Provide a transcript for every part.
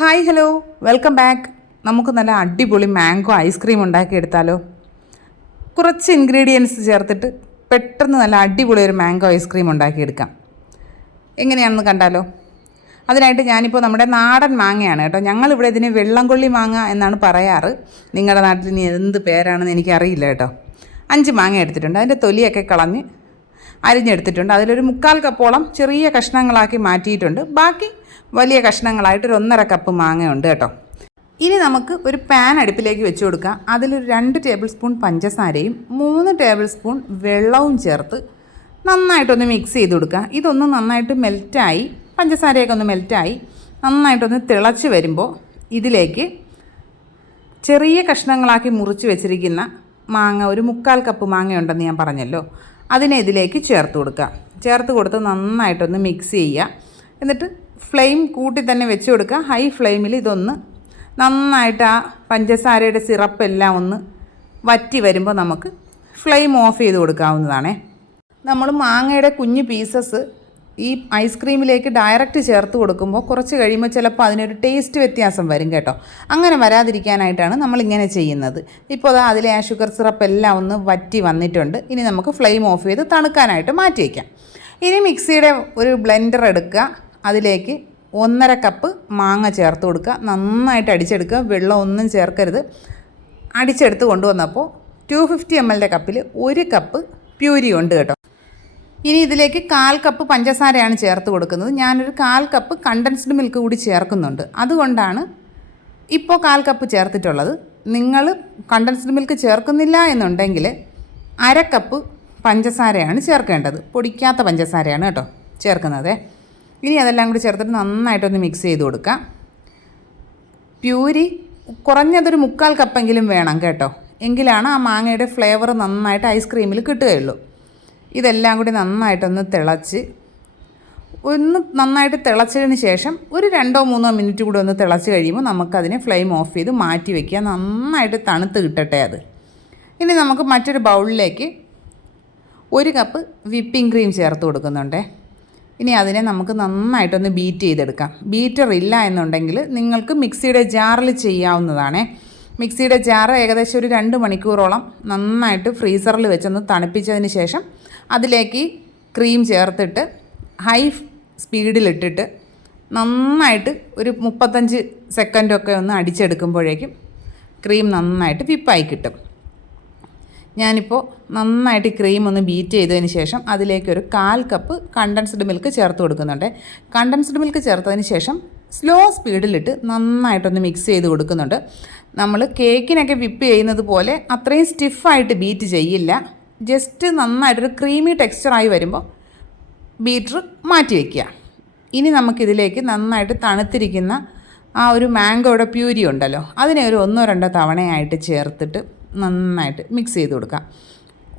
Hi hello welcome back. നമുക്ക് നല്ല അടിപൊളി മാംഗോ ഐസ്ക്രീം ഉണ്ടാക്കിയെടുത്താലോ? കുറച്ച് ഇൻഗ്രീഡിയൻസ് ചേർത്തിട്ട് പെട്ടെന്ന് നല്ല അടിപൊളി ഒരു മാംഗോ ഐസ്ക്രീം ഉണ്ടാക്കിയെടുക്കാം. എങ്ങനെയാണെന്ന് കണ്ടാലോ? അതിനായിട്ട് ഞാനിപ്പോൾ നമ്മുടെ നാടൻ മാങ്ങയാണ് കേട്ടോ. ഞങ്ങളിവിടെ ഇതിന് വെള്ളംകൊള്ളി മാങ്ങ എന്നാണ് പറയാറ്. നിങ്ങളുടെ നാട്ടിൽ ഇനി എന്ത് പേരാണെന്ന് എനിക്കറിയില്ല കേട്ടോ. 5 മാങ്ങ എടുത്തിട്ടുണ്ട്. അതിൻ്റെ തൊലിയൊക്കെ കളഞ്ഞ് അരിഞ്ഞെടുത്തിട്ടുണ്ട്. അതിലൊരു 1/4 കപ്പോളം ചെറിയ കഷ്ണങ്ങളാക്കി മാറ്റിയിട്ടുണ്ട്. ബാക്കി വലിയ കഷ്ണങ്ങളായിട്ടൊരു 1.5 കപ്പ് മാങ്ങയുണ്ട് കേട്ടോ. ഇനി നമുക്ക് ഒരു പാൻ അടുപ്പിലേക്ക് വെച്ച് കൊടുക്കാം. അതിലൊരു 2 ടേബിൾ സ്പൂൺ പഞ്ചസാരയും 3 ടേബിൾ സ്പൂൺ വെള്ളവും ചേർത്ത് നന്നായിട്ടൊന്ന് മിക്സ് ചെയ്ത് കൊടുക്കുക. ഇതൊന്ന് നന്നായിട്ട് മെൽറ്റായി, പഞ്ചസാരയൊക്കെ ഒന്ന് മെൽറ്റായി നന്നായിട്ടൊന്ന് തിളച്ച് വരുമ്പോൾ ഇതിലേക്ക് ചെറിയ കഷ്ണങ്ങളാക്കി മുറിച്ച് വെച്ചിരിക്കുന്ന മാങ്ങ, ഒരു 1/4 കപ്പ് മാങ്ങയുണ്ടെന്ന് ഞാൻ പറഞ്ഞല്ലോ, അതിനെ ഇതിലേക്ക് ചേർത്ത് കൊടുക്കുക. ചേർത്ത് കൊടുത്ത് നന്നായിട്ടൊന്ന് മിക്സ് ചെയ്യുക. എന്നിട്ട് ഫ്ലെയിം കൂട്ടി തന്നെ വെച്ച് കൊടുക്കുക. ഹൈ ഫ്ലെയിമിൽ ഇതൊന്ന് നന്നായിട്ട് ആ പഞ്ചസാരയുടെ സിറപ്പെല്ലാം ഒന്ന് വറ്റി വരുമ്പോൾ നമുക്ക് ഫ്ലെയിം ഓഫ് ചെയ്ത് കൊടുക്കാവുന്നതാണേ. നമ്മൾ മാങ്ങയുടെ കുഞ്ഞു പീസസ് ഈ ഐസ്ക്രീമിലേക്ക് ഡയറക്റ്റ് ചേർത്ത് കൊടുക്കുമ്പോൾ കുറച്ച് കഴിയുമ്പോൾ ചിലപ്പോൾ അതിനൊരു ടേസ്റ്റ് വ്യത്യാസം വരും കേട്ടോ. അങ്ങനെ വരാതിരിക്കാനായിട്ടാണ് നമ്മളിങ്ങനെ ചെയ്യുന്നത്. ഇപ്പോൾ അതിലെ ആ ഷുഗർ സിറപ്പ് എല്ലാം ഒന്ന് വറ്റി വന്നിട്ടുണ്ട്. ഇനി നമുക്ക് ഫ്ലെയിം ഓഫ് ചെയ്ത് തണുക്കാനായിട്ട് മാറ്റി വയ്ക്കാം. ഇനി മിക്സിയുടെ ഒരു ബ്ലെൻഡർ എടുക്കുക. അതിലേക്ക് 1.5 കപ്പ് മാങ്ങ ചേർത്ത് കൊടുക്കുക. നന്നായിട്ട് അടിച്ചെടുക്കുക. വെള്ളം ഒന്നും ചേർക്കരുത്. അടിച്ചെടുത്ത് കൊണ്ടുവന്നപ്പോൾ 250 ml കപ്പിൽ 1 കപ്പ് പ്യൂരി ഉണ്ട് കേട്ടോ. ഇനി ഇതിലേക്ക് 1/4 കപ്പ് പഞ്ചസാരയാണ് ചേർത്ത് കൊടുക്കുന്നത്. ഞാനൊരു 1/4 കപ്പ് കണ്ടൻസ്ഡ് മിൽക്ക് കൂടി ചേർക്കുന്നുണ്ട്. അതുകൊണ്ടാണ് ഇപ്പോൾ 1/4 കപ്പ് ചേർത്തിട്ടുള്ളത്. നിങ്ങൾ കണ്ടൻസ്ഡ് മിൽക്ക് ചേർക്കുന്നില്ല എന്നുണ്ടെങ്കിൽ 1/2 കപ്പ് പഞ്ചസാരയാണ് ചേർക്കേണ്ടത്. പൊടിക്കാത്ത പഞ്ചസാരയാണ് കേട്ടോ ചേർക്കുന്നത്. ഇനി അതെല്ലാം കൂടി ചേർത്തിട്ട് നന്നായിട്ടൊന്ന് മിക്സ് ചെയ്ത് കൊടുക്കാം. പ്യൂരി കുറഞ്ഞതൊരു 1/4 കപ്പെങ്കിലും വേണം കേട്ടോ. എങ്കിലാണ് ആ മാങ്ങയുടെ ഫ്ലേവർ നന്നായിട്ട് ഐസ്ക്രീമിൽ കിട്ടുകയുള്ളൂ. ഇതെല്ലാം കൂടി നന്നായിട്ടൊന്ന് നന്നായിട്ട് തിളച്ചതിന് ശേഷം ഒരു 2-3 മിനിറ്റ് കൂടി ഒന്ന് തിളച്ച് കഴിയുമ്പോൾ നമുക്കതിനെ ഫ്ലെയിം ഓഫ് ചെയ്ത് മാറ്റി വയ്ക്കുക. നന്നായിട്ട് തണുത്ത് കിട്ടട്ടെ അത്. ഇനി നമുക്ക് മറ്റൊരു ബൗളിലേക്ക് 1 കപ്പ് വിപ്പിംഗ് ക്രീം ചേർത്ത് കൊടുക്കുന്നുണ്ടേ. ഇനി അതിനെ നമുക്ക് നന്നായിട്ടൊന്ന് ബീറ്റ് ചെയ്തെടുക്കാം. ബീറ്റർ ഇല്ല എന്നുണ്ടെങ്കിൽ നിങ്ങൾക്ക് മിക്സിയുടെ ജാറിൽ ചെയ്യാവുന്നതാണേ. മിക്സിയുടെ ജാറ് ഏകദേശം ഒരു 2 മണിക്കൂറോളം നന്നായിട്ട് ഫ്രീസറിൽ വെച്ചൊന്ന് തണുപ്പിച്ചതിന് ശേഷം അതിലേക്ക് ക്രീം ചേർത്തിട്ട് ഹൈ സ്പീഡിലിട്ടിട്ട് നന്നായിട്ട് ഒരു 35 സെക്കൻഡൊക്കെ ഒന്ന് അടിച്ചെടുക്കുമ്പോഴേക്കും ക്രീം നന്നായിട്ട് വിപ്പായി കിട്ടും. ഞാനിപ്പോൾ നന്നായിട്ട് ക്രീം ഒന്ന് ബീറ്റ് ചെയ്തതിന് ശേഷം അതിലേക്കൊരു 1/4 കപ്പ് കണ്ടൻസ്ഡ് മിൽക്ക് ചേർത്ത് കൊടുക്കുന്നുണ്ട്. കണ്ടൻസ്ഡ് മിൽക്ക് ചേർത്തതിന് ശേഷം സ്ലോ സ്പീഡിലിട്ട് നന്നായിട്ടൊന്ന് മിക്സ് ചെയ്ത് കൊടുക്കുന്നുണ്ട്. നമ്മൾ കേക്കിനൊക്കെ വിപ്പ് ചെയ്യുന്നത് പോലെ അത്രയും സ്റ്റിഫായിട്ട് ബീറ്റ് ചെയ്യില്ല. ജസ്റ്റ് നന്നായിട്ടൊരു ക്രീമി ടെക്സ്ചറായി വരുമ്പോൾ ബീറ്റർ മാറ്റി വയ്ക്കുക. ഇനി നമുക്കിതിലേക്ക് നന്നായിട്ട് തണുത്തിരിക്കുന്ന ആ ഒരു മാംഗോയുടെ പ്യൂരി ഉണ്ടല്ലോ, അതിനെ ഒരു 1-2 തവണയായിട്ട് ചേർത്തിട്ട് നന്നായിട്ട് മിക്സ് ചെയ്ത് കൊടുക്കാം.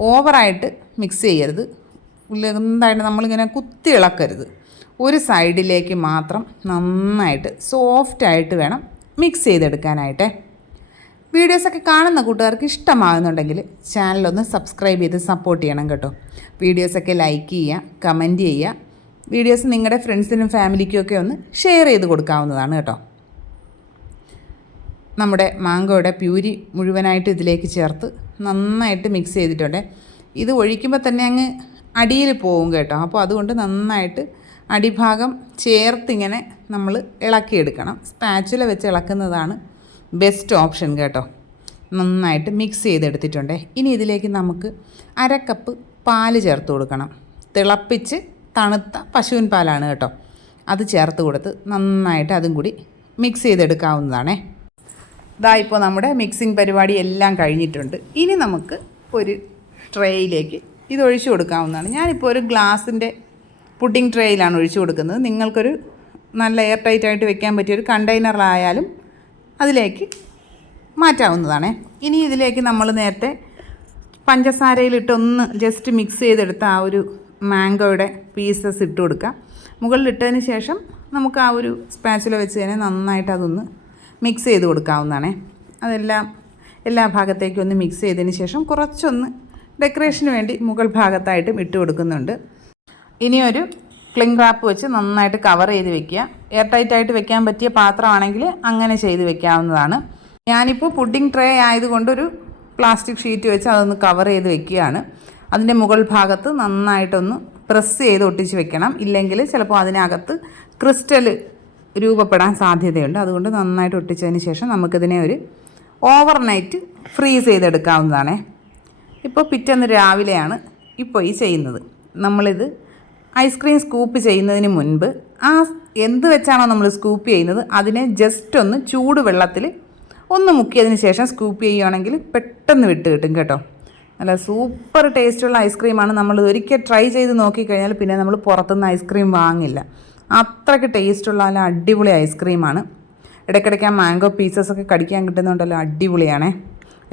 ഓവറായിട്ട് മിക്സ് ചെയ്യരുത്. എന്തായിട്ട് നമ്മളിങ്ങനെ കുത്തി ഇളക്കരുത്. ഒരു സൈഡിലേക്ക് മാത്രം നന്നായിട്ട് സോഫ്റ്റായിട്ട് വേണം മിക്സ് ചെയ്തെടുക്കാനായിട്ട്. വീഡിയോസൊക്കെ കാണുന്ന കൂട്ടുകാർക്ക് ഇഷ്ടമാകുന്നുണ്ടെങ്കിൽ ചാനലൊന്ന് സബ്സ്ക്രൈബ് ചെയ്ത് സപ്പോർട്ട് ചെയ്യണം കേട്ടോ. വീഡിയോസൊക്കെ ലൈക്ക് ചെയ്യുക, കമൻറ്റ് ചെയ്യുക. വീഡിയോസ് നിങ്ങളുടെ ഫ്രണ്ട്സിനും ഫാമിലിക്കും ഒക്കെ ഒന്ന് ഷെയർ ചെയ്ത് കൊടുക്കാവുന്നതാണ് കേട്ടോ. നമ്മുടെ മാംഗോയുടെ പ്യൂരി മുഴുവനായിട്ട് ഇതിലേക്ക് ചേർത്ത് നന്നായിട്ട് മിക്സ് ചെയ്തിട്ടുണ്ട്. ഇത് ഒഴിക്കുമ്പോൾ തന്നെ അങ്ങ് അടിയിൽ പോവും കേട്ടോ. അപ്പോൾ അതുകൊണ്ട് നന്നായിട്ട് അടിഭാഗം ചേർത്തിങ്ങനെ നമ്മൾ ഇളക്കിയെടുക്കണം. സ്പാച്ചുല വെച്ച് ഇളക്കുന്നതാണ് ബെസ്റ്റ് ഓപ്ഷൻ കേട്ടോ. നന്നായിട്ട് മിക്സ് ചെയ്തെടുത്തിട്ടുണ്ട്. ഇനി ഇതിലേക്ക് നമുക്ക് 1/2 കപ്പ് പാല് ചേർത്ത് കൊടുക്കണം. തിളപ്പിച്ച് തണുത്ത പശുവിൻ പാലാണ് കേട്ടോ. അത് ചേർത്ത് കൊടുത്ത് നന്നായിട്ട് അതും കൂടി മിക്സ് ചെയ്തെടുക്കാവുന്നതാണേ. ഇപ്പോൾ നമ്മുടെ മിക്സിംഗ് പരിപാടി എല്ലാം കഴിഞ്ഞിട്ടുണ്ട്. ഇനി നമുക്ക് ഒരു ട്രേയിലേക്ക് ഇത് ഒഴിച്ചു കൊടുക്കാവുന്നതാണ്. ഞാനിപ്പോൾ ഒരു ഗ്ലാസിൻ്റെ പുഡിംഗ് ട്രേയിലാണ് ഒഴിച്ചു കൊടുക്കുന്നത്. നിങ്ങൾക്കൊരു നല്ല എയർ ടൈറ്റായിട്ട് വെക്കാൻ പറ്റിയൊരു കണ്ടെയ്നറിലായാലും അതിലേക്ക് മാറ്റാവുന്നതാണ്. ഇനി ഇതിലേക്ക് നമ്മൾ നേരത്തെ പഞ്ചസാരയിലിട്ടൊന്ന് ജസ്റ്റ് മിക്സ് ചെയ്തെടുത്ത ആ ഒരു മാംഗോയുടെ പീസസ് ഇട്ട് കൊടുക്കാം. മുകളിലിട്ടതിന് ശേഷം നമുക്ക് ആ ഒരു സ്പാച്ചുല വെച്ച് തന്നെ നന്നായിട്ട് അതൊന്ന് മിക്സ് ചെയ്ത് കൊടുക്കാവുന്നതാണ്. അതെല്ലാം എല്ലാ ഭാഗത്തേക്കും ഒന്ന് മിക്സ് ചെയ്തതിന് ശേഷം കുറച്ചൊന്ന് ഡെക്കറേഷന് വേണ്ടി മുകൾ ഭാഗത്തായിട്ടും ഇട്ട് കൊടുക്കുന്നുണ്ട്. ഇനിയൊരു ക്ലിംഗ് റാപ്പ് വെച്ച് നന്നായിട്ട് കവർ ചെയ്ത് വെക്കുക. എയർ ടൈറ്റായിട്ട് വെക്കാൻ പറ്റിയ പാത്രമാണെങ്കിൽ അങ്ങനെ ചെയ്ത് വെക്കാവുന്നതാണ്. ഞാനിപ്പോൾ പുഡിംഗ് ട്രേ ആയതുകൊണ്ടൊരു പ്ലാസ്റ്റിക് ഷീറ്റ് വെച്ച് അതൊന്ന് കവർ ചെയ്ത് വെക്കുകയാണ്. അതിൻ്റെ മുകൾ ഭാഗത്ത് നന്നായിട്ടൊന്ന് പ്രസ് ചെയ്ത് ഒട്ടിച്ച് വെക്കണം. ഇല്ലെങ്കിൽ ചിലപ്പോൾ അതിനകത്ത് ക്രിസ്റ്റൽ രൂപപ്പെടാൻ സാധ്യതയുണ്ട്. അതുകൊണ്ട് നന്നായിട്ട് ഒട്ടിച്ചതിന് ശേഷം നമുക്കിതിനെ ഒരു ഓവർനൈറ്റ് ഫ്രീസ് ചെയ്തെടുക്കാവുന്നതാണേ. ഇപ്പോൾ പിറ്റേന്ന് രാവിലെയാണ് ഇപ്പോൾ ഈ ചെയ്യുന്നത്. നമ്മളിത് ഐസ്ക്രീം സ്കൂപ്പ് ചെയ്യുന്നതിന് മുൻപ് എന്ത് വെച്ചാണോ നമ്മൾ സ്കൂപ്പ് ചെയ്യുന്നത് അതിനെ ജസ്റ്റ് ഒന്ന് ചൂടുവെള്ളത്തിൽ ഒന്ന് മുക്കിയതിന് ശേഷം സ്കൂപ്പ് ചെയ്യുകയാണെങ്കിൽ പെട്ടെന്ന് വിട്ട് കിട്ടും കേട്ടോ. നല്ല സൂപ്പർ ടേസ്റ്റുള്ള ഐസ്ക്രീമാണ്. നമ്മൾ ഒരിക്കൽ ട്രൈ ചെയ്ത് നോക്കിക്കഴിഞ്ഞാൽ പിന്നെ നമ്മൾ പുറത്തുനിന്ന് ഐസ്ക്രീം വാങ്ങില്ല. അത്രയ്ക്ക് ടേസ്റ്റുള്ള നല്ല അടിപൊളി ഐസ്ക്രീമാണ്. ഇടയ്ക്കിടയ്ക്ക് ആ മാംഗോ പീസസൊക്കെ കടിക്കാൻ കിട്ടുന്നുണ്ടല്ലോ, അടിപൊളിയാണേ.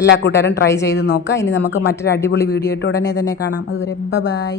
എല്ലാ കൂട്ടുകാരും ട്രൈ ചെയ്ത് നോക്കുക. ഇനി നമുക്ക് മറ്റൊരു അടിപൊളി വീഡിയോ ഇട്ട് ഉടനെ തന്നെ കാണാം. അതുവരെ ബൈ.